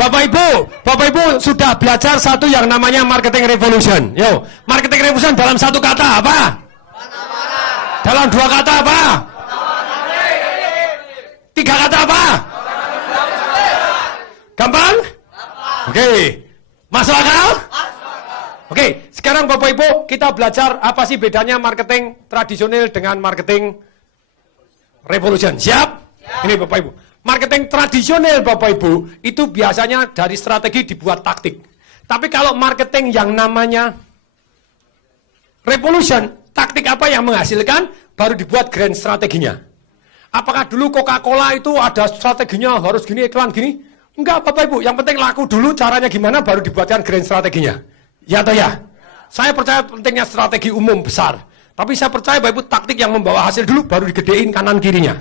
Bapak Ibu sudah belajar satu yang namanya marketing revolution. Yo, marketing revolution dalam satu kata apa? Dalam dua kata apa? Tiga kata apa? Gampang? Oke. Masuk akal? Oke, sekarang Bapak Ibu kita belajar apa sih bedanya marketing tradisional dengan marketing revolution. Siap? Ini Bapak Ibu. Marketing tradisional Bapak Ibu itu biasanya dari strategi dibuat taktik. Tapi kalau marketing yang namanya revolution, taktik apa yang menghasilkan baru dibuat grand strateginya. Apakah dulu Coca-Cola itu ada strateginya harus gini iklan gini? Enggak Bapak Ibu, yang penting laku dulu caranya gimana baru dibuatkan grand strateginya. Ya atau ya? Saya percaya pentingnya strategi umum besar. Tapi saya percaya Bapak Ibu taktik yang membawa hasil dulu baru digedein kanan kirinya.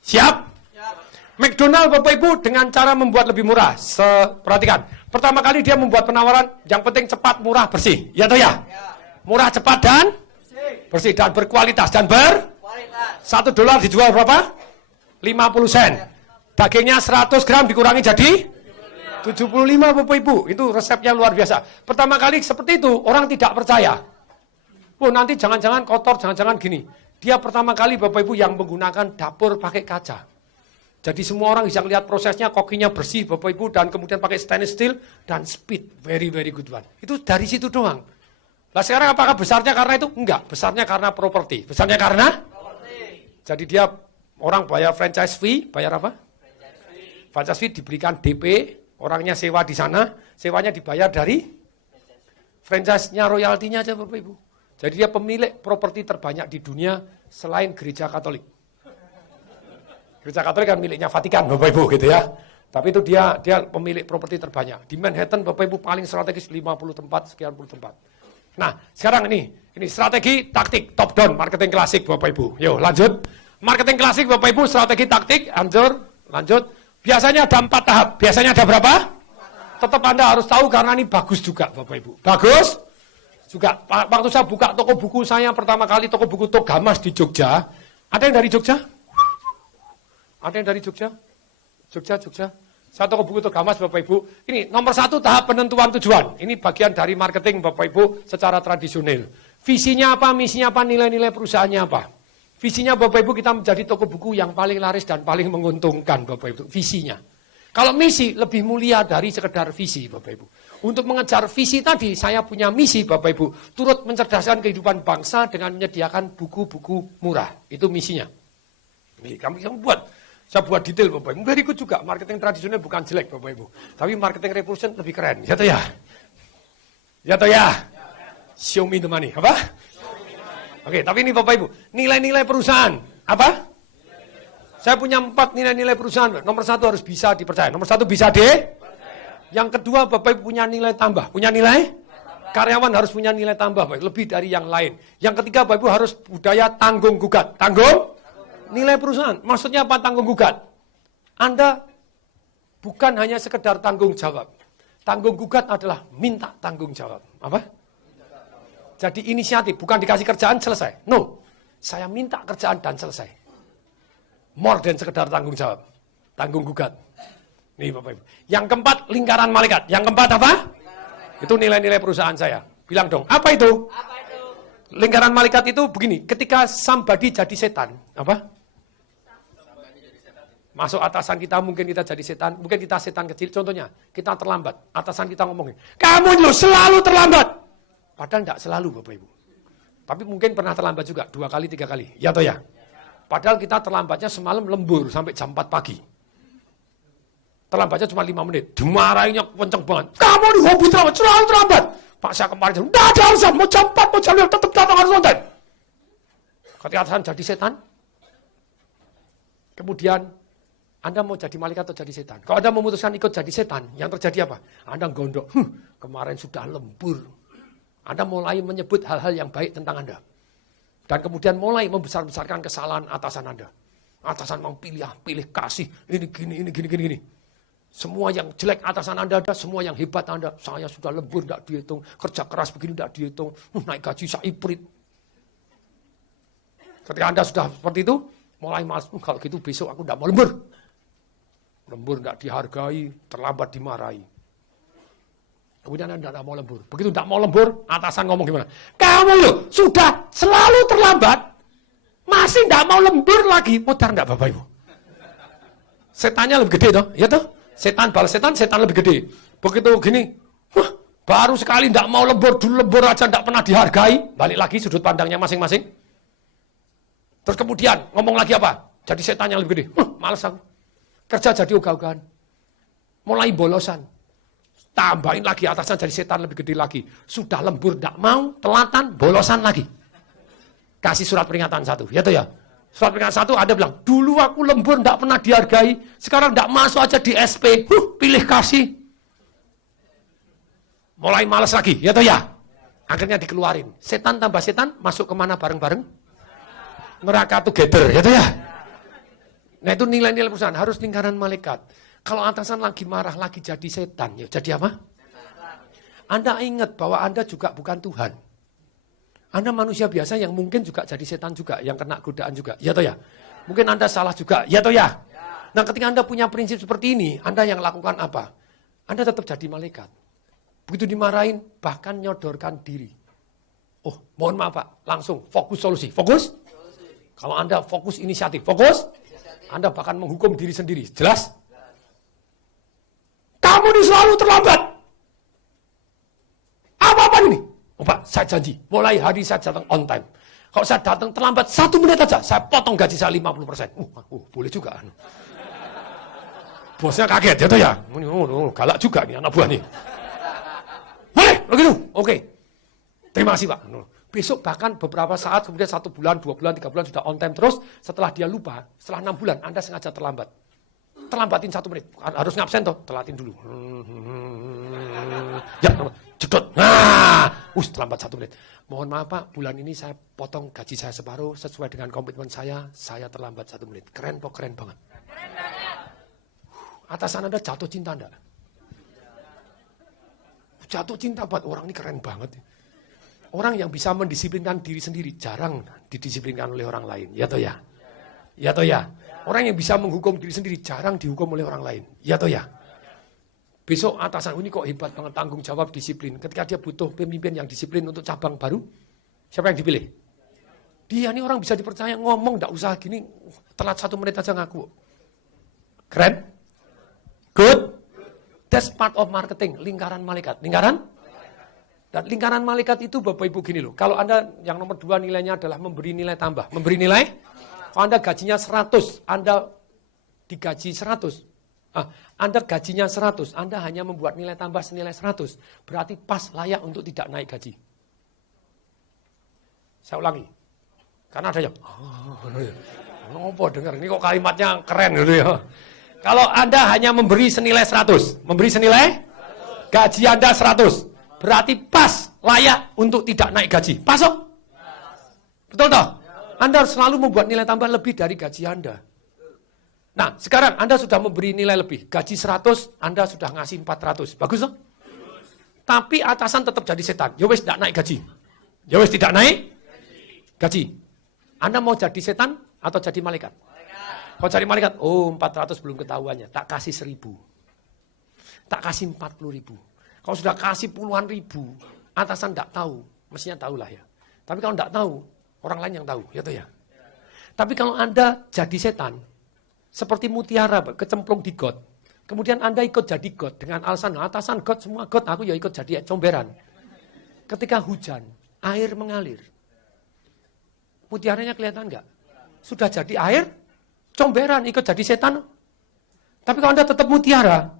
Siap? McDonald Bapak Ibu dengan cara membuat lebih murah. Perhatikan, pertama kali dia membuat penawaran yang penting cepat, murah, bersih. Ya atau ya? Murah, cepat dan bersih dan berkualitas dan $1 dijual berapa? 50 sen. Dagingnya 100 gram dikurangi jadi 75 Bapak Ibu. Itu resepnya luar biasa. Pertama kali seperti itu orang tidak percaya. Oh nanti jangan-jangan kotor, jangan-jangan gini. Dia pertama kali Bapak Ibu yang menggunakan dapur pakai kaca. Jadi semua orang bisa lihat prosesnya, kokinya bersih Bapak Ibu, dan kemudian pakai stainless steel dan speed, very good one. Itu dari situ doang. Nah sekarang apakah besarnya karena itu? Enggak, besarnya karena properti. Besarnya karena? Properti. Jadi dia orang bayar franchise fee, bayar apa? Franchise fee diberikan DP, orangnya sewa di sana, sewanya dibayar dari franchise-nya, royaltinya aja Bapak Ibu. Jadi dia pemilik properti terbanyak di dunia selain gereja Katolik. Gereja Katolik kan miliknya Vatikan Bapak Ibu gitu ya. Tapi itu dia pemilik properti terbanyak. Di Manhattan Bapak Ibu paling strategis 50 tempat, sekian puluh tempat. Nah, sekarang ini strategi taktik top down marketing klasik Bapak Ibu. Yuk, lanjut. Marketing klasik Bapak Ibu, strategi taktik, lanjut. Biasanya ada 4 tahap. Biasanya ada berapa? Tetap Anda harus tahu karena ini bagus juga Bapak Ibu. Bagus juga. Waktu saya buka toko buku saya pertama kali, toko buku Togamas di Jogja. Ada yang dari Jogja? Ada yang dari Jogja? Jogja. Saya toko buku Togamas Bapak Ibu. Ini nomor 1 tahap penentuan tujuan. Ini bagian dari marketing Bapak Ibu secara tradisional. Visinya apa, misinya apa, nilai-nilai perusahaannya apa. Visinya Bapak Ibu kita menjadi toko buku yang paling laris dan paling menguntungkan Bapak Ibu. Visinya. Kalau misi lebih mulia dari sekedar visi Bapak Ibu. Untuk mengejar visi tadi saya punya misi Bapak Ibu. Turut mencerdaskan kehidupan bangsa dengan menyediakan buku-buku murah. Itu misinya. Ini kami buat. Saya buat detail Bapak Ibu. Berikut juga, marketing tradisional bukan jelek Bapak Ibu. Tapi marketing revolution lebih keren. Ya toh ya? Ya toh ya? Show me the money. Apa? Oke, tapi ini Bapak Ibu. Nilai-nilai perusahaan. Apa? Saya punya 4 nilai-nilai perusahaan. Nomor 1 harus bisa dipercaya. Nomor 1 bisa Yang kedua Bapak Ibu punya nilai tambah. Punya nilai? Karyawan harus punya nilai tambah. Lebih dari yang lain. Yang ketiga Bapak Ibu harus budaya tanggung gugat. Tanggung? Nilai perusahaan, maksudnya apa tanggung gugat? Anda bukan hanya sekedar tanggung jawab. Tanggung gugat adalah minta tanggung jawab. Apa? Jadi inisiatif, bukan dikasih kerjaan selesai. No, saya minta kerjaan dan selesai. More than sekedar tanggung jawab. Tanggung gugat. Nih Bapak Ibu. Yang keempat, lingkaran malaikat. Yang keempat apa? Itu nilai-nilai perusahaan saya. Bilang dong, apa itu? Lingkaran malaikat itu begini, ketika somebody jadi setan, apa? Masuk atasan kita, mungkin kita jadi setan, mungkin kita setan kecil, contohnya, kita terlambat, atasan kita ngomongin, kamu lo selalu terlambat. Padahal tidak selalu Bapak Ibu. Tapi mungkin pernah terlambat juga, 2 kali, 3 kali, ya toh ya? Padahal kita terlambatnya semalam lembur sampai jam 4 pagi. Terlambatnya cuma 5 menit, dimarahinnya kenceng banget. Kamu nih hobi terlambat, selalu terlambat. Pak saya kemarin, udah ada alasan, mau jam 4, mau jam 5, tetap datang harus nonton. Ketika atasan jadi setan, kemudian Anda mau jadi malaikat atau jadi setan? Kalau Anda memutuskan ikut jadi setan, yang terjadi apa? Anda gondok, kemarin sudah lembur. Anda mulai menyebut hal-hal yang baik tentang Anda. Dan kemudian mulai membesar-besarkan kesalahan atasan Anda. Atasan mau pilih kasih, ini gini. Semua yang jelek atasan Anda ada, semua yang hebat Anda. Saya sudah lembur, tidak dihitung. Kerja keras begini, tidak dihitung. Naik gaji saya iprit. Ketika Anda sudah seperti itu, mulai malas, kalau gitu besok aku tidak mau lembur. Lembur tidak dihargai, terlambat dimarahi. Kemudian Anda tidak mau lembur. Begitu tidak mau lembur, atasan ngomong gimana? Kamu loh, sudah selalu terlambat, masih tidak mau lembur lagi. Modar tidak Bapak Ibu? Setannya lebih gede toh, ya toh? Setan balas setan, setan lebih gede. Begitu gini, wah, baru sekali tidak mau lembur, dulu lembur aja tidak pernah dihargai. Balik lagi sudut pandangnya masing-masing. Terus kemudian ngomong lagi apa? Jadi setan yang lebih gede. Males aku. Kerja jadi ogah-ogahan. Mulai bolosan. Tambahin lagi atasnya jadi setan lebih gede lagi. Sudah lembur tidak mau, telatan, bolosan lagi. Kasih surat peringatan 1. Ya toh ya. Surat peringatan 1 ada bilang, dulu aku lembur tidak pernah dihargai, sekarang tidak masuk aja di SP. Pilih kasih. Mulai males lagi, ya toh ya. Akhirnya dikeluarin. Setan tambah setan, masuk kemana bareng-bareng? Neraka together, ya toh ya. Nah itu nilai-nilai perusahaan, harus lingkaran malaikat. Kalau atasan lagi marah, lagi jadi setan, ya jadi apa? Anda ingat bahwa Anda juga bukan Tuhan. Anda manusia biasa yang mungkin juga jadi setan juga, yang kena godaan juga, ya toh ya. Mungkin Anda salah juga, ya toh ya. Nah ketika Anda punya prinsip seperti ini, Anda yang lakukan apa? Anda tetap jadi malaikat. Begitu dimarahin, bahkan nyodorkan diri. Oh, mohon maaf Pak, langsung fokus solusi. Fokus? Kalau Anda fokus inisiatif, fokus? Anda bahkan menghukum diri sendiri, jelas? Kamu ini selalu terlambat. Apa-apa ini? Oh Pak, saya janji, mulai hari saya datang on time. Kalau saya datang terlambat 1 menit aja, saya potong gaji saya 50%. Boleh juga. Bosnya kaget, ya toh ya? Galak juga nih anak buah nih. Boleh, begitu? Oke. Terima kasih Pak. Besok bahkan beberapa saat, kemudian 1 bulan, 2 bulan, 3 bulan sudah on time terus. Setelah dia lupa, setelah 6 bulan, Anda sengaja terlambat. Terlambatin 1 menit. Harus ngabsen toh, telatin dulu. Ya, jedot. Nah, terlambat 1 menit. Mohon maaf Pak, bulan ini saya potong gaji saya separuh sesuai dengan komitmen saya terlambat 1 menit. Keren Pak, keren banget. Atasan Anda jatuh cinta enggak? Jatuh cinta buat orang ini keren banget. Orang yang bisa mendisiplinkan diri sendiri jarang didisiplinkan oleh orang lain. Ya toh ya? Ya toh ya? Orang yang bisa menghukum diri sendiri jarang dihukum oleh orang lain. Ya toh ya? Besok atasan ini kok hebat banget, tanggung jawab, disiplin. Ketika dia butuh pemimpin yang disiplin untuk cabang baru, siapa yang dipilih? Dia ini orang bisa dipercaya, ngomong enggak usah gini, telat 1 menit aja ngaku. Keren? Good? That's part of marketing, lingkaran malaikat. Lingkaran? Dan lingkaran malaikat itu Bapak Ibu gini loh. Kalau Anda yang nomor 2 nilainya adalah memberi nilai tambah. Memberi nilai? Kalau Anda gajinya 100, Anda digaji 100. Anda gajinya 100, Anda hanya membuat nilai tambah senilai 100. Berarti pas layak untuk tidak naik gaji. Saya ulangi. Karena ada yang, apa dengar, ini kok kalimatnya keren gitu ya. Kalau Anda hanya memberi senilai 100, memberi senilai gaji Anda 100, berarti pas layak untuk tidak naik gaji. Pasok? Betul toh? Anda harus selalu membuat nilai tambah lebih dari gaji Anda. Nah, sekarang Anda sudah memberi nilai lebih. Gaji 100, Anda sudah ngasih 400. Bagus toh? Tapi atasan tetap jadi setan. Ya wis tidak naik gaji. Ya wis tidak naik gaji. Anda mau jadi setan atau jadi malaikat? Kalau jadi malaikat, 400 belum ketahuannya. Tak kasih 1000. Tak kasih 40.000. Kalau sudah kasih puluhan ribu, atasan tidak tahu. Mestinya tahulah ya. Tapi kalau tidak tahu, orang lain yang tahu. Ya toh ya. Tapi kalau Anda jadi setan, seperti mutiara kecemplung di got. Kemudian Anda ikut jadi got dengan alasan atasan got, semua got, aku ya ikut jadi comberan. Ketika hujan, air mengalir. Mutiaranya kelihatan enggak? Sudah jadi air, comberan, ikut jadi setan. Tapi kalau Anda tetap mutiara,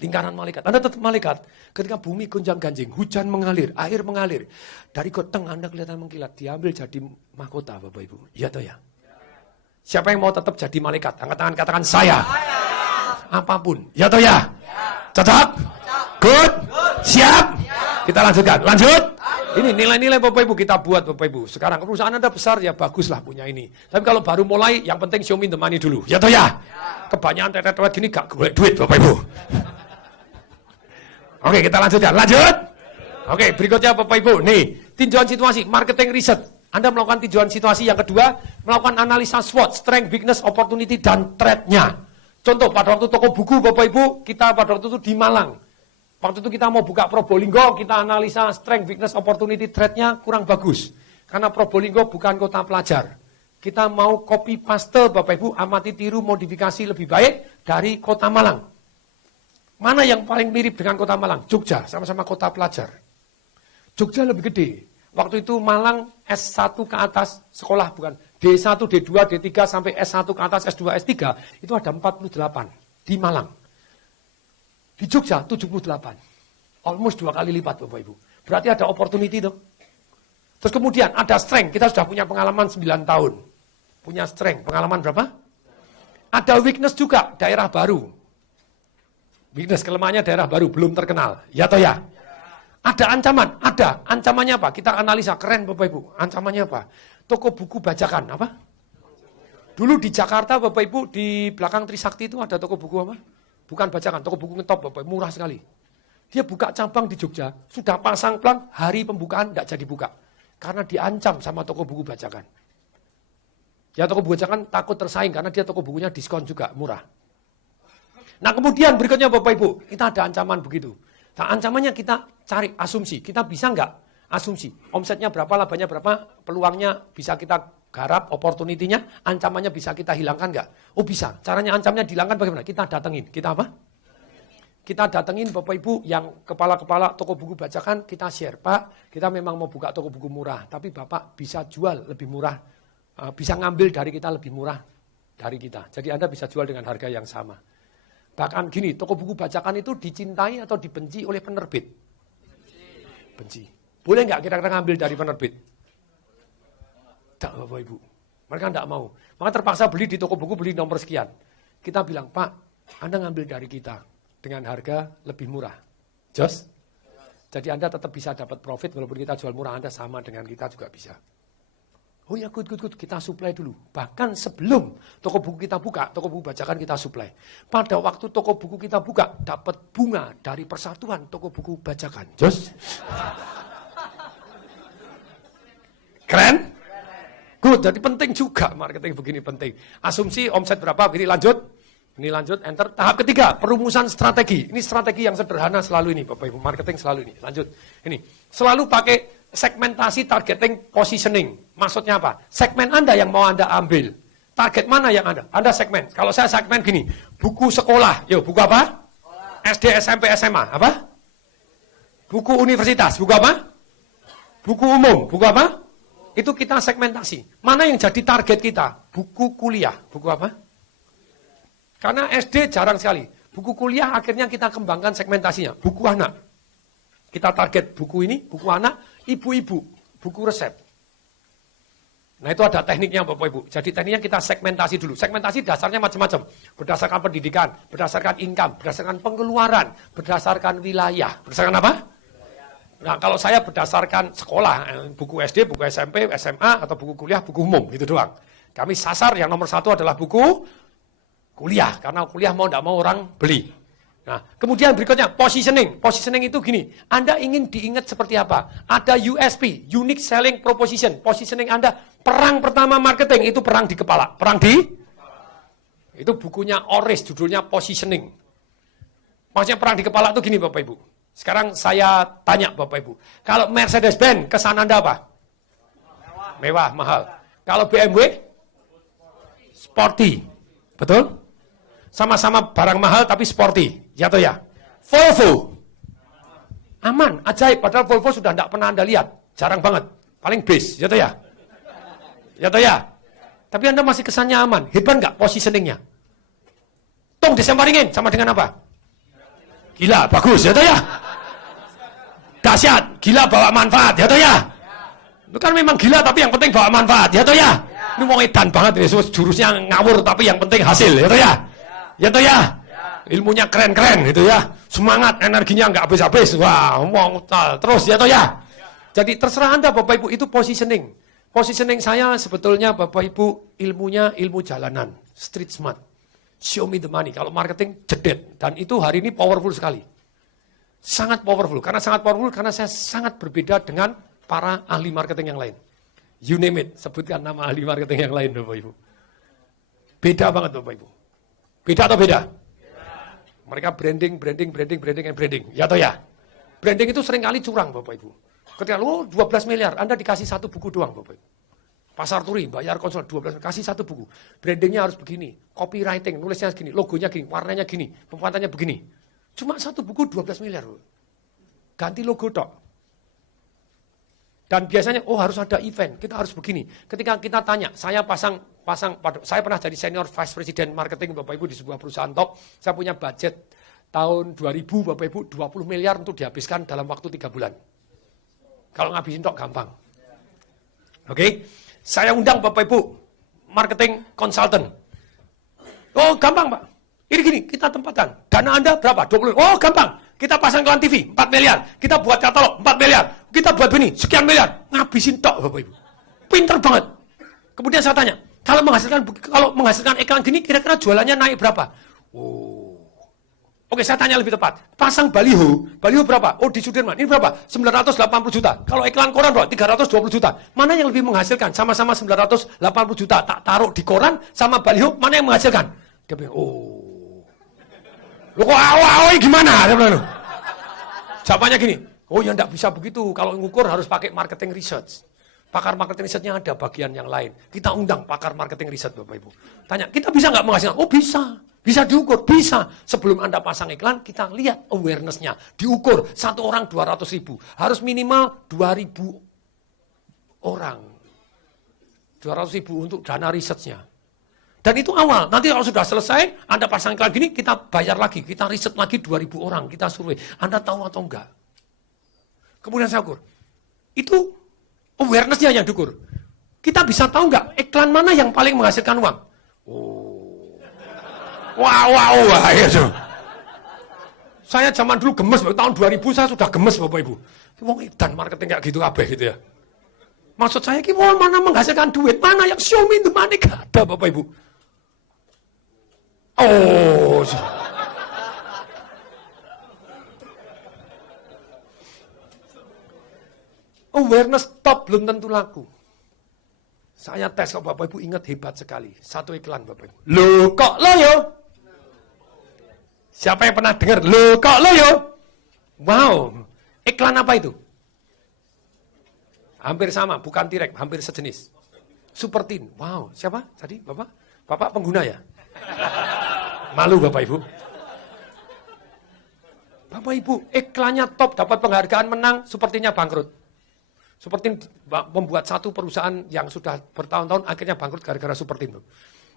lingkaran malaikat, Anda tetap malaikat. Ketika bumi gonjang-ganjing, hujan mengalir, air mengalir. Dari got tengah Anda kelihatan mengkilat, diambil jadi mahkota Bapak Ibu. Iya toh ya? Siapa yang mau tetap jadi malaikat? Angkat tangan, katakan saya. Apapun. Ya atau ya? Cocok? Good? Siap? Kita lanjutkan. Lanjut? Ini nilai-nilai Bapak Ibu kita buat Bapak Ibu. Sekarang perusahaan Anda besar ya baguslah punya ini. Tapi kalau baru mulai yang penting show me the money dulu. Ya atau ya? Kebanyakan tetet-tetet gini gak golek duit Bapak Ibu. Oke, kita lanjutkan. Lanjut? Oke, berikutnya Bapak Ibu. Nih, tinjauan situasi, marketing riset. Anda melakukan tinjauan situasi yang kedua, melakukan analisa SWOT, strength, weakness, opportunity, dan threat-nya. Contoh, pada waktu toko buku Bapak Ibu, kita pada waktu itu di Malang. Waktu itu kita mau buka Probolinggo, kita analisa strength, weakness, opportunity, threat-nya kurang bagus. Karena Probolinggo bukan kota pelajar. Kita mau copy paste Bapak Ibu, amati tiru modifikasi lebih baik dari kota Malang. Mana yang paling mirip dengan kota Malang? Jogja, sama-sama kota pelajar. Jogja lebih gede. Waktu itu Malang S1 ke atas, sekolah bukan. D1, D2, D3 sampai S1 ke atas, S2, S3, itu ada 48 di Malang. Di Jogja 78. Almost 2 kali lipat Bapak Ibu. Berarti ada opportunity tuh. Terus kemudian ada strength, kita sudah punya pengalaman 9 tahun. Punya strength, pengalaman berapa? Ada weakness juga, daerah baru. Weakness, kelemahannya daerah baru, belum terkenal. Ya toh ya? Ada ancaman, ada. Ancamannya apa? Kita analisa, keren Bapak Ibu. Ancamannya apa? Toko buku bajakan, apa? Dulu di Jakarta Bapak Ibu, di belakang Trisakti itu ada toko buku apa? Bukan bajakan, toko buku ngetop Bapak Ibu, murah sekali. Dia buka cabang di Jogja, sudah pasang plang, hari pembukaan tidak jadi buka. Karena diancam sama toko buku bajakan. Ya toko buku bajakan takut tersaing, karena dia toko bukunya diskon juga, murah. Nah kemudian berikutnya Bapak Ibu, kita ada ancaman begitu. Nah ancamannya kita cari asumsi, kita bisa nggak asumsi, omsetnya berapa, labanya berapa, peluangnya bisa kita garap, opportunity-nya, ancamannya bisa kita hilangkan nggak? Oh bisa, caranya ancamnya dihilangkan bagaimana? Kita datengin, kita apa? Kita datengin Bapak Ibu yang kepala-kepala toko buku bajakan, kita share, Pak, kita memang mau buka toko buku murah, tapi Bapak bisa jual lebih murah, bisa ngambil dari kita lebih murah dari kita. Jadi Anda bisa jual dengan harga yang sama. Bahkan gini, toko buku bajakan itu dicintai atau dibenci oleh penerbit? Benci. Boleh nggak kira-kira ngambil dari penerbit? Tidak Bapak Ibu. Mereka tidak mau. Maka terpaksa beli di toko buku, beli nomor sekian. Kita bilang, Pak, Anda ngambil dari kita dengan harga lebih murah. Jos? Jadi Anda tetap bisa dapat profit, walaupun kita jual murah, Anda sama dengan kita juga bisa. Oh ya, good. Kita supply dulu. Bahkan sebelum toko buku kita buka, toko buku bajakan kita supply. Pada waktu toko buku kita buka, dapat bunga dari persatuan toko buku bajakan. Jos? Keren? Good, jadi penting juga marketing begini penting. Asumsi omset berapa, ini lanjut. Ini lanjut, enter. Tahap ketiga, perumusan strategi. Ini strategi yang sederhana selalu ini, Bapak Ibu. Marketing selalu ini. Lanjut. Ini, selalu pakai segmentasi, targeting, positioning. Maksudnya apa? Segmen Anda yang mau Anda ambil. Target mana yang Anda segmen. Kalau saya segmen gini, buku sekolah. Yuk, buku apa? SD, SMP, SMA. Apa? Buku universitas. Buku apa? Buku umum. Buku apa? Itu kita segmentasi. Mana yang jadi target kita? Buku kuliah. Buku apa? Karena SD jarang sekali. Buku kuliah akhirnya kita kembangkan segmentasinya. Buku anak. Kita target buku ini, buku anak, ibu-ibu, buku resep. Nah itu ada tekniknya Bapak Ibu. Jadi tekniknya kita segmentasi dulu. Segmentasi dasarnya macam-macam. Berdasarkan pendidikan, berdasarkan income, berdasarkan pengeluaran, berdasarkan wilayah. Berdasarkan apa? Nah kalau saya berdasarkan sekolah, buku SD, buku SMP, SMA, atau buku kuliah, buku umum, gitu doang. Kami sasar yang nomor 1 adalah buku kuliah, karena kuliah mau tidak mau orang beli. Nah, kemudian berikutnya positioning. Positioning itu gini, Anda ingin diingat seperti apa? Ada USP, Unique Selling Proposition. Positioning Anda, perang pertama marketing itu perang di kepala. Perang di? Itu bukunya Oris, judulnya Positioning. Maksudnya perang di kepala itu gini Bapak Ibu. Sekarang saya tanya Bapak Ibu, kalau Mercedes-Benz kesan Anda apa? Mewah, mahal. Kalau BMW? Sporty. Betul? Sama-sama barang mahal tapi sporty, ya toh ya. Volvo, aman, ajaib. Padahal Volvo sudah tidak pernah Anda lihat, jarang banget, paling base, ya toh ya. Ya toh ya. Tapi Anda masih kesannya aman, hebat nggak positioningnya? Tong disemparingin sama dengan apa? Gila, bagus, ya toh ya. Dahsyat, gila bawa manfaat, ya toh ya. Itu kan memang gila tapi yang penting bawa manfaat, ya toh ya. Ini mau edan banget, jurusnya ngawur tapi yang penting hasil, ya toh ya. Ya toh ya, ilmunya keren-keren gitu ya, semangat, energinya nggak habis-habis, wah, mau terus ya toh ya. Jadi terserah Anda Bapak Ibu, itu positioning. Positioning saya sebetulnya Bapak Ibu, ilmunya ilmu jalanan, street smart, show me the money. Kalau marketing jedet, dan itu hari ini powerful sekali. Sangat powerful, karena saya sangat berbeda dengan para ahli marketing yang lain. You name it, sebutkan nama ahli marketing yang lain Bapak Ibu. Beda banget Bapak Ibu. Beda atau beda? Mereka branding. Ya atau ya? Branding itu seringkali curang Bapak Ibu. Ketika lu 12 miliar, Anda dikasih satu buku doang Bapak Ibu. Pasar turi, bayar konsul 12, kasih satu buku. Brandingnya harus begini, copywriting, nulisnya segini, logonya gini, warnanya gini, pemantannya begini. Cuma satu buku 12 miliar. Ganti logo tok. Dan biasanya, harus ada event, kita harus begini. Ketika kita tanya, saya saya pernah jadi senior vice president marketing Bapak Ibu di sebuah perusahaan top. Saya punya budget tahun 2000 Bapak Ibu 20 miliar untuk dihabiskan dalam waktu 3 bulan. Kalau ngabisin tok gampang. Oke. Saya undang Bapak Ibu marketing consultant. Oh, gampang, Pak. Ini gini, kita tempatkan. Dana Anda berapa? 20. Oh, gampang. Kita pasang iklan TV 4 miliar. Kita buat katalog 4 miliar. Kita buat ini sekian miliar. Ngabisin tok Bapak Ibu. Pinter banget. Kemudian saya tanya, kalau menghasilkan iklan gini kira-kira jualannya naik berapa? Oke, saya tanya lebih tepat. Pasang baliho berapa? Oh, di Sudirman. Ini berapa? 980 juta. Kalau iklan koran berapa? 320 juta. Mana yang lebih menghasilkan? Sama-sama 980 juta. Tak taruh di koran sama baliho, mana yang menghasilkan? Dia bilang, Loh kok awal gimana? Dia bilang, jawabannya gini, ya enggak bisa begitu. Kalau ngukur harus pakai marketing research. Pakar marketing research-nya ada bagian yang lain. Kita undang pakar marketing research Bapak Ibu. Tanya, kita bisa nggak menghasilkan? Oh bisa. Bisa diukur, bisa. Sebelum Anda pasang iklan, kita lihat awareness-nya. Diukur, satu orang 200.000. Harus minimal 2.000 orang. 200.000 untuk dana research-nya. Dan itu awal. Nanti kalau sudah selesai, Anda pasang iklan gini, kita bayar lagi. Kita riset lagi 2.000 orang. Kita survei. Anda tahu atau enggak? Kemudian saya ukur. Itu awareness-nya yang diukur. Kita bisa tahu enggak iklan mana yang paling menghasilkan uang? Wah, ya so. Saya zaman dulu gemes, tahun 2000 saya sudah gemes Bapak Ibu. Wong edan marketing kayak gitu kabeh gitu ya. Maksud saya mana menghasilkan duit, mana yang show me the money, gak ada Bapak Ibu. Awareness top belum tentu laku. Saya tes kok Bapak Ibu ingat hebat sekali. Satu iklan Bapak Ibu. Loh kok loyo? Siapa yang pernah dengar? Loh kok loyo? Wow. Iklan apa itu? Hampir sama, bukan Tirek, hampir sejenis. Supertin. Wow, siapa tadi? Bapak? Bapak pengguna ya? Malu Bapak Ibu. Bapak Ibu, iklannya top, dapat penghargaan menang, Supertinnya bangkrut. Supertin membuat satu perusahaan yang sudah bertahun-tahun akhirnya bangkrut gara-gara Supertin.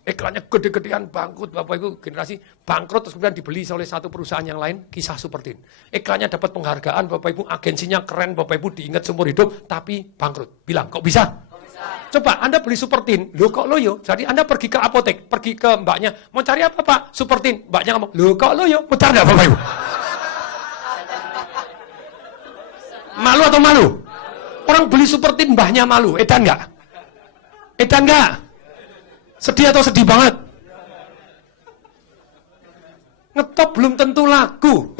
Iklannya gede-gedean bangkrut Bapak Ibu, generasi bangkrut terus kemudian dibeli oleh satu perusahaan yang lain, kisah Supertin. Iklannya dapat penghargaan Bapak Ibu, agensinya keren Bapak Ibu, diingat seumur hidup, tapi bangkrut. Bilang, kok bisa? Coba Anda beli Supertin, loh kok loyo? Jadi Anda pergi ke apotek, pergi ke mbaknya, mau cari apa Pak? Supertin. Mbaknya ngomong, loh kok loyo? Putar nggak Bapak Ibu? Malu atau malu? Orang beli Supertin mbahnya malu, edan nggak? Edan nggak? Sedih atau sedih banget? Ngetop belum tentu laku.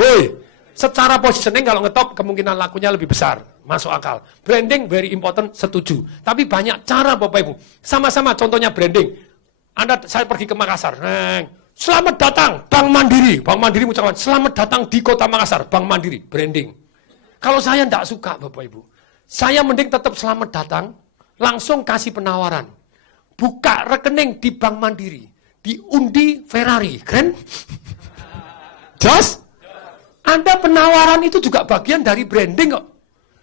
Secara positioning kalau ngetop kemungkinan lakunya lebih besar. Masuk akal. Branding very important, setuju. Tapi banyak cara Bapak Ibu. Sama-sama contohnya branding. Saya pergi ke Makassar. Selamat datang Bank Mandiri. Bank Mandiri mengucapkan selamat datang di Kota Makassar. Bank Mandiri, branding. Kalau saya tidak suka Bapak Ibu. Saya mending tetap selamat datang, langsung kasih penawaran. Buka rekening di Bank Mandiri, diundi Ferrari, keren? Jos? Anda penawaran itu juga bagian dari branding kok.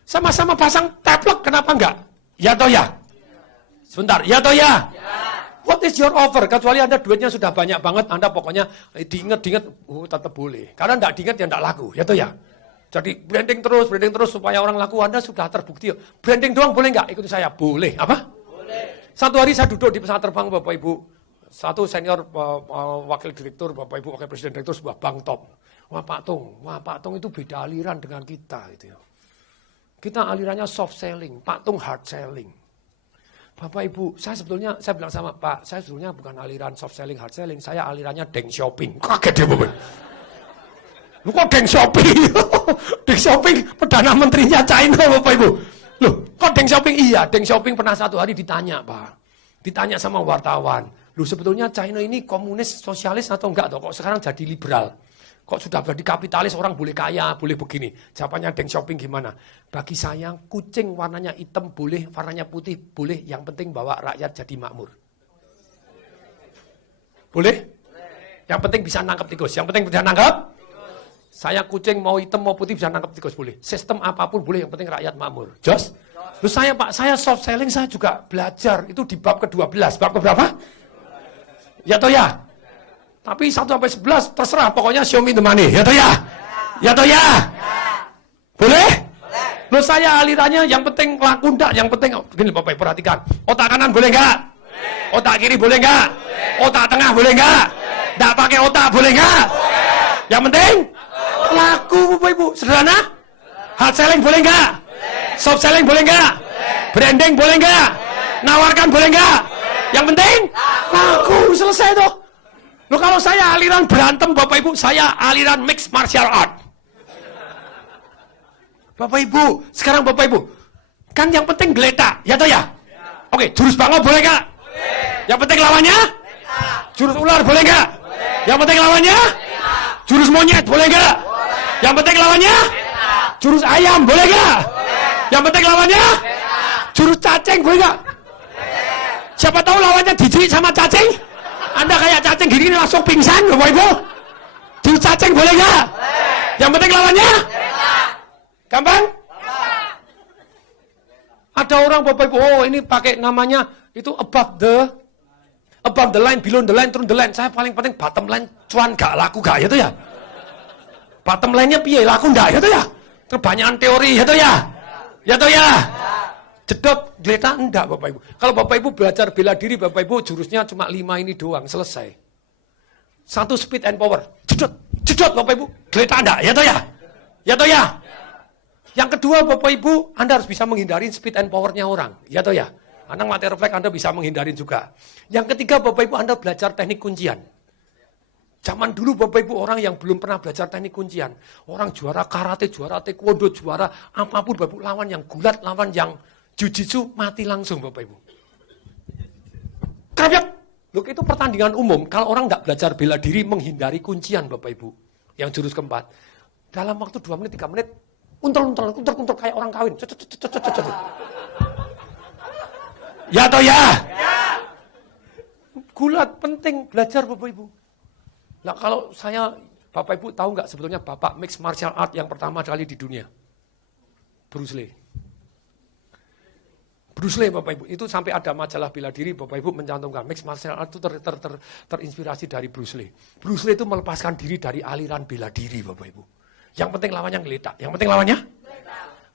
Sama-sama pasang teplok, kenapa enggak? Ya atau ya? Sebentar, ya atau ya? What is your offer? Kecuali Anda duitnya sudah banyak banget, Anda pokoknya diingat-ingat, tetap boleh. Karena enggak diingat ya enggak laku, ya atau ya? Jadi branding terus supaya orang laku. Anda sudah terbukti. Branding doang boleh enggak? Ikuti saya, boleh. Apa? Satu hari saya duduk di pesawat terbang Bapak Ibu. Satu senior wakil direktur, Bapak Ibu wakil presiden direktur sebuah bank top. Wah Pak Tung itu beda aliran dengan kita. Gitu ya. Kita alirannya soft selling, Pak Tung hard selling. Bapak Ibu, saya bilang sama Pak, saya sebetulnya bukan aliran soft selling, hard selling. Saya alirannya deng shopping. Kaget dia Bapak. Lu kok deng shopping? Deng shopping Perdana Menterinya China Bapak Ibu. Loh, kok Deng Xiaoping? Iya, Deng Xiaoping pernah satu hari ditanya, Pak. Ditanya sama wartawan. Loh sebetulnya China ini komunis, sosialis atau enggak toh? Kok sekarang jadi liberal? Kok sudah jadi kapitalis, orang boleh kaya, boleh begini. Jawabannya Deng Xiaoping gimana? Bagi saya kucing warnanya hitam boleh, warnanya putih boleh. Yang penting bawa rakyat jadi makmur. Boleh? Yang penting bisa nangkep tikus. Yang penting bisa nangkep? Saya kucing mau hitam mau putih bisa nangkep tikus boleh. Sistem apapun boleh, yang penting rakyat makmur. Jos? Terus saya Pak, saya soft selling saya juga belajar. Itu di bab ke-12. Bab keberapa? Ya toh ya? Tapi 1 sampai 11 terserah, pokoknya show me the money. Ya toh ya? Ya toh ya? Boleh? Loh saya alirannya yang penting laku ndak, yang penting gini Bapak Ibu perhatikan. Otak kanan boleh enggak? Otak kiri boleh enggak? Otak tengah boleh enggak? Enggak pakai otak boleh enggak? Yang penting laku Bapak Ibu. Sederhana? Hard selling boleh enggak? Soft selling boleh enggak? Branding boleh enggak? Nawarkan boleh enggak? Yang penting laku, selesai toh. Loh kalau saya aliran berantem Bapak Ibu, saya aliran mixed martial art. Bapak Ibu, sekarang Bapak Ibu, kan yang penting geletak, ya toh ya? Oke, jurus bangau boleh nggak? Yang penting lawannya? Jurus ular boleh nggak? Yang penting lawannya? Jurus monyet boleh nggak? Yang penting lawannya? Jurus ayam boleh nggak? Yang penting lawannya? Jurus cacing boleh nggak? Siapa tahu lawannya dijijik sama cacing? Anda kayak cacing gini langsung pingsan, Bapak Ibu. Jurus cacing boleh nggak? Yang penting lawannya? Gampang? Ada orang Bapak Ibu, oh ini pakai namanya itu above the line, below the line, turun the line. Saya paling penting bottom line, cuan gak laku gak, ya tuh ya. Bottom line-nya piye, laku ndak, ya tuh ya. Kebanyakan teori, ya tuh ya. Ya tuh ya. Jedot, geletak enggak Bapak Ibu. Kalau Bapak Ibu belajar bela diri, Bapak Ibu jurusnya cuma 5 ini doang, selesai. 1 speed and power. Jedot Bapak Ibu, geletak enggak, ya toh ya? Ya toh ya? Yang kedua Bapak Ibu, Anda harus bisa menghindarin speed and powernya orang, ya toh ya? Anak mati refleks Anda bisa menghindarin juga. Yang ketiga Bapak Ibu, Anda belajar teknik kuncian. Zaman dulu Bapak Ibu orang yang belum pernah belajar teknik kuncian. Orang juara karate, juara taekwondo, juara apapun Bapak Ibu, lawan yang gulat, lawan yang Jiu-jitsu mati langsung Bapak Ibu. Kerapyak. Loh itu pertandingan umum. Kalau orang tidak belajar bela diri menghindari kuncian Bapak Ibu. Yang jurus keempat. Dalam waktu 2 menit, 3 menit. Untel kayak orang kawin. Ya toh ya? Gulat penting belajar Bapak Ibu. Nah kalau saya, Bapak Ibu tahu nggak sebetulnya Bapak mixed martial art yang pertama kali di dunia? Bruce Lee. Bruce Lee Bapak Ibu, itu sampai ada majalah bela diri Bapak Ibu mencantumkan mixed martial art itu terinspirasi dari Bruce Lee. Bruce Lee itu melepaskan diri dari aliran bela diri Bapak Ibu. Yang penting lawannya ngeletak. Yang penting lawannya?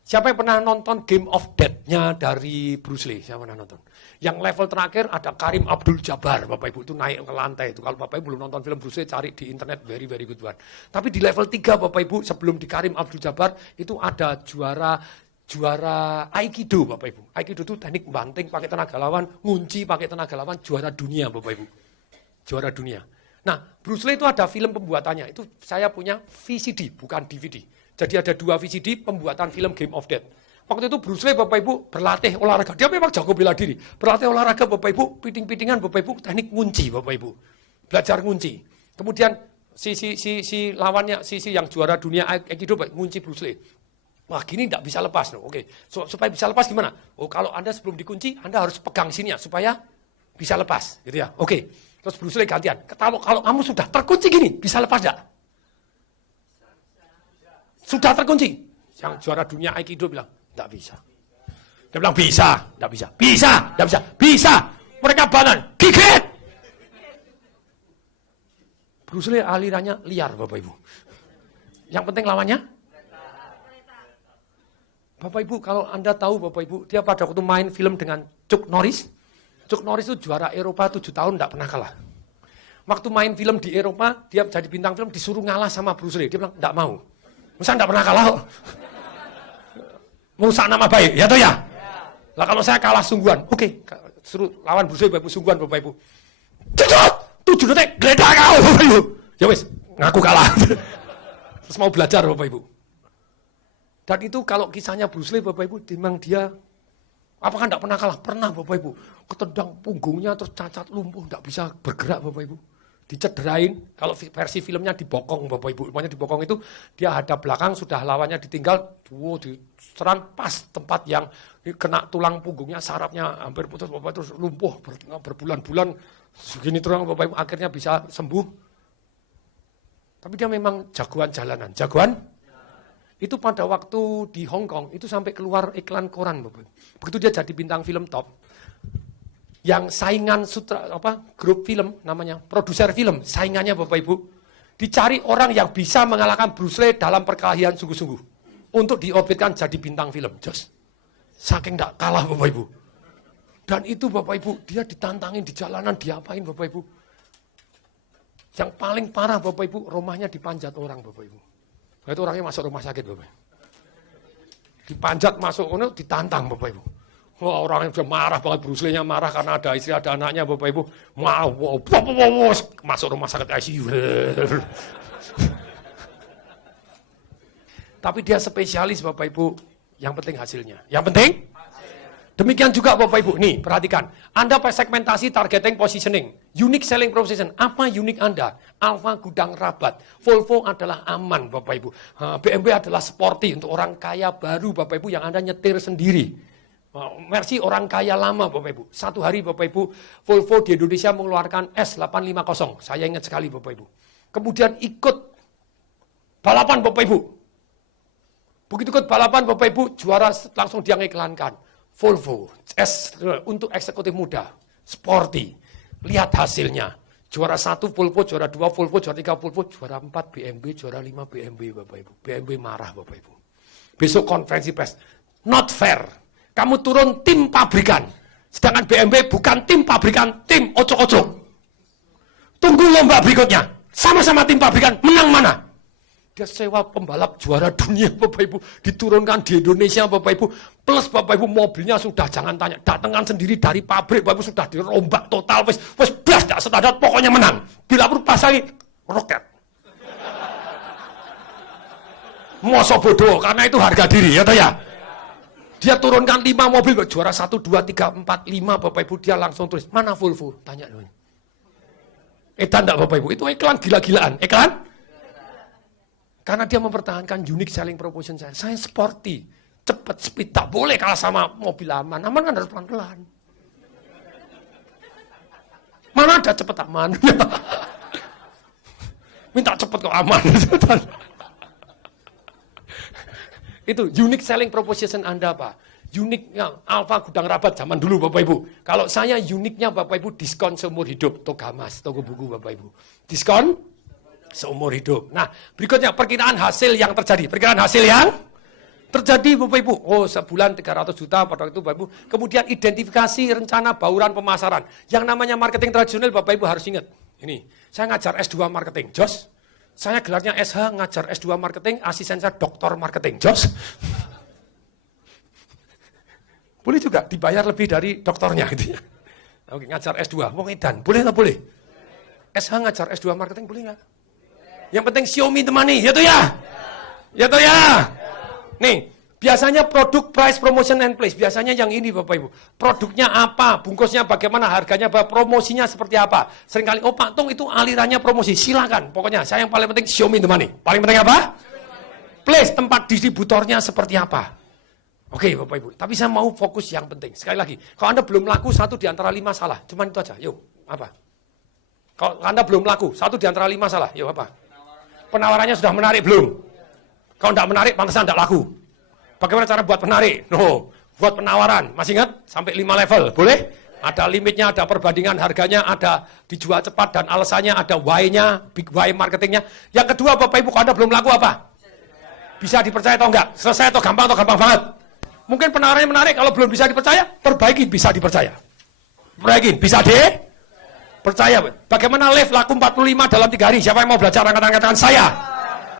Siapa yang pernah nonton Game of Death-nya dari Bruce Lee? Siapa pernah nonton? Yang level terakhir ada Karim Abdul Jabbar Bapak Ibu, itu naik ke lantai itu. Kalau Bapak Ibu belum nonton film Bruce Lee, cari di internet, very good one. Tapi di level 3 Bapak Ibu, sebelum di Karim Abdul Jabbar, itu ada juara Aikido Bapak Ibu. Aikido itu teknik banting pakai tenaga lawan, ngunci pakai tenaga lawan, juara dunia Bapak Ibu. Juara dunia. Nah, Bruce Lee itu ada film pembuatannya. Itu saya punya VCD, bukan DVD. Jadi ada 2 VCD pembuatan film Game of Death. Waktu itu Bruce Lee Bapak Ibu berlatih olahraga. Dia memang jago bela diri. Berlatih olahraga Bapak Ibu, piting-pitingan Bapak Ibu, teknik ngunci Bapak Ibu. Belajar ngunci. Kemudian si lawannya, si yang juara dunia Aikido ngunci Bruce Lee. Wah gini tidak bisa lepas. No. Oke. Supaya bisa lepas gimana? Oh kalau Anda sebelum dikunci, Anda harus pegang sini ya, supaya bisa lepas. Gitu ya. Oke. Terus Bruce Lee gantian. Kalau kamu sudah terkunci gini, bisa lepas tidak? Sudah terkunci. Yang juara dunia Aikido bilang, tidak bisa. Dia bilang bisa, tidak bisa. Bisa, tidak bisa. Bisa. Mereka banan, gigit. Bruce Lee alirannya liar Bapak Ibu. Yang penting lawannya? Bapak Ibu, kalau Anda tahu Bapak Ibu, dia pada waktu main film dengan Chuck Norris. Chuck Norris itu juara Eropa 7 tahun, tidak pernah kalah. Waktu main film di Eropa, dia jadi bintang film, disuruh ngalah sama Bruce Lee. Dia bilang, tidak mau. Masa tidak pernah kalah kok. Merusak nama baik, ya toh ya? Lah kalau saya kalah sungguhan, oke, suruh lawan Bruce Lee, Bapak Ibu, sungguhan Bapak Ibu. Cedot! 7 detik, geledah kau Bapak Ibu. Ya wis, ngaku kalah. Terus mau belajar Bapak Ibu. Dan itu kalau kisahnya Bruce Lee Bapak Ibu, memang dia Apakah tidak pernah kalah? Pernah Bapak Ibu. Ketendang punggungnya terus cacat lumpuh, tidak bisa bergerak Bapak Ibu. Dicederain, kalau versi filmnya dibokong Bapak Ibu. Pokoknya dibokong itu dia hadap belakang, sudah lawannya ditinggal, diserang pas tempat yang kena tulang punggungnya, sarafnya hampir putus Bapak, terus lumpuh berbulan-bulan segini terus Bapak Ibu, akhirnya bisa sembuh. Tapi dia memang jagoan jalanan. Jagoan? Itu pada waktu di Hong Kong, itu sampai keluar iklan koran Bapak Ibu. Begitu dia jadi bintang film top, yang saingan grup film namanya, produser film, saingannya Bapak Ibu, dicari orang yang bisa mengalahkan Bruce Lee dalam perkelahian sungguh-sungguh untuk diorbitkan jadi bintang film. Jos. Saking tidak kalah Bapak Ibu. Dan itu Bapak Ibu, dia ditantangin di jalanan, diapain Bapak Ibu. Yang paling parah Bapak Ibu, rumahnya dipanjat orang Bapak Ibu. Nah, itu orangnya masuk rumah sakit Bapak Ibu. Dipanjat masuk, ditantang Bapak Ibu. Wah, orang yang sudah marah banget, Bruce Lee-nya marah karena ada istri, ada anaknya Bapak Ibu. Masuk rumah sakit ICU. Tapi dia spesialis Bapak Ibu, yang penting hasilnya. Yang penting? Demikian juga Bapak Ibu, nih perhatikan. Anda segmentasi, targeting, positioning. Unique selling proposition, apa unik Anda? Alfa gudang rabat, Volvo adalah aman Bapak Ibu. BMW adalah sporty untuk orang kaya baru Bapak Ibu yang Anda nyetir sendiri. Mercy orang kaya lama Bapak Ibu. Satu hari Bapak Ibu, Volvo di Indonesia mengeluarkan S850. Saya ingat sekali Bapak Ibu. Kemudian ikut balapan Bapak Ibu. Begitu ikut balapan Bapak Ibu, juara langsung dia ngiklankan. Volvo S untuk eksekutif muda, sporty. Lihat hasilnya. Juara 1 Volvo, juara 2 Volvo, juara 3 Volvo, juara 4 BMW, juara 5 BMW Bapak Ibu. BMW marah Bapak Ibu. Besok konferensi pers. Not fair. Kamu turun tim pabrikan. Sedangkan BMW bukan tim pabrikan, tim ocok-ocok. Tunggu lomba berikutnya. Sama-sama tim pabrikan, menang mana? Dia sewa pembalap juara dunia Bapak Ibu. Diturunkan di Indonesia Bapak Ibu. Plus Bapak Ibu mobilnya sudah jangan tanya. Datangan sendiri dari pabrik Bapak Ibu sudah dirombak total. Wes belas tidak standar, pokoknya menang. Bila perlu pasangi roket. Mosok bodoh, karena itu harga diri ya toh ya. Dia turunkan 5 mobil, juara 1, 2, 3, 4, 5, Bapak Ibu, dia langsung tulis, mana Volvo? Tanya dulu. Edan enggak Bapak Ibu? Itu iklan gila-gilaan. Iklan? Karena dia mempertahankan unique selling proposition saya. Saya sporty, cepat, speed, tak boleh kalah sama mobil aman. Aman kan harus pelan-pelan. Mana ada cepat aman? Minta cepat kok aman. Itu unique selling proposition Anda Pak. Uniknya Alfa gudang rabat zaman dulu Bapak Ibu. Kalau saya uniknya Bapak Ibu diskon seumur hidup. Togamas, toko buku Bapak Ibu. Diskon seumur hidup. Nah berikutnya perkiraan hasil yang terjadi. Perkiraan hasil yang terjadi Bapak Ibu. Oh sebulan 300 juta pada waktu Bapak Ibu. Kemudian identifikasi rencana bauran pemasaran. Yang namanya marketing tradisional Bapak Ibu harus ingat. Ini saya ngajar S2 marketing. Jos. Saya gelarnya SH, ngajar S2 marketing, asisten saya doktor marketing. Jos. Boleh juga dibayar lebih dari doktornya gitu ya. Oke, ngajar S2, wong edan, boleh nggak boleh? SH ngajar S2 marketing boleh nggak? Yang penting show me the money, ya toh ya? Ya toh ya? Nih, biasanya produk, price, promotion, and place. Biasanya yang ini Bapak Ibu. Produknya apa, bungkusnya bagaimana, harganya, promosinya seperti apa. Seringkali, oh Pak Tung itu alirannya promosi. Silakan, pokoknya saya yang paling penting show me the money. Paling penting apa? Place, tempat distributornya seperti apa. Oke Bapak Ibu, tapi saya mau fokus yang penting. Sekali lagi, kalau Anda belum laku, 1 di antara 5 salah. Cuman itu aja, yuk, apa? Kalau Anda belum laku, 1 di antara 5 salah, yuk apa? Penawarannya sudah menarik belum? Kalau tidak menarik, pantesan tidak laku. Bagaimana cara buat menarik? No, buat penawaran. Masih ingat? Sampai 5 level. Boleh? Ada limitnya, ada perbandingan harganya, ada dijual cepat dan alasannya, ada why-nya, big why marketingnya. Yang kedua Bapak Ibu, kalau Anda belum laku apa? Bisa dipercaya atau enggak? Selesai atau gampang banget? Mungkin penawarannya menarik, kalau belum bisa dipercaya, perbaiki bisa dipercaya. Perbaiki, bisa dipercaya. Bagaimana live laku 45 dalam 3 hari? Siapa yang mau belajar angkat-angkatan saya?